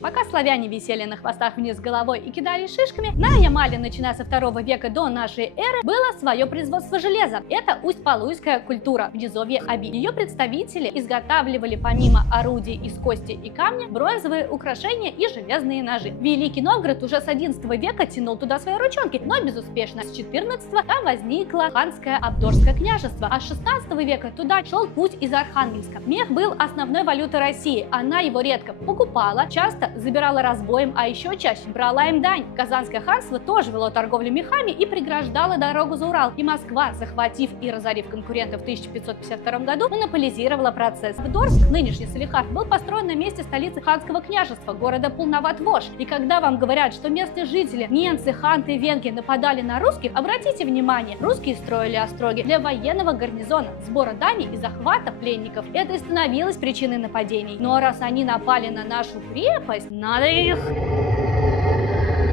Пока славяне висели на хвостах вниз головой и кидали шишками, на Ямале, начиная со 2 века до нашей эры, было свое производство железа. Это усть-палуйская культура в низовье Оби. Ее представители изготавливали помимо орудий из кости и камня бронзовые украшения и железные ножи. Великий Новгород уже с 11 века тянул туда свои ручонки, но безуспешно. С 14 там возникло ханское Абдорское княжество, а с 16 века туда шел путь из Архангельска. Мех был основной валютой России, она его редко покупала, часто забирала разбоем, а еще чаще брала им дань. Казанское ханство тоже вело торговлю мехами и преграждало дорогу за Урал. И Москва, захватив и разорив конкурентов в 1552 году, монополизировала процесс. Абдорск, нынешний Салихард, был построен на месте столицы ханского княжества, города Пулноват-Вож. И когда вам говорят, что местные жители, немцы, ханты и венгры нападали на русских, обратите внимание, русские строили остроги для военного гарнизона, сбора дани и захвата пленников. Это и становилось причиной нападений. Но раз они напали на нашу крепость, надо их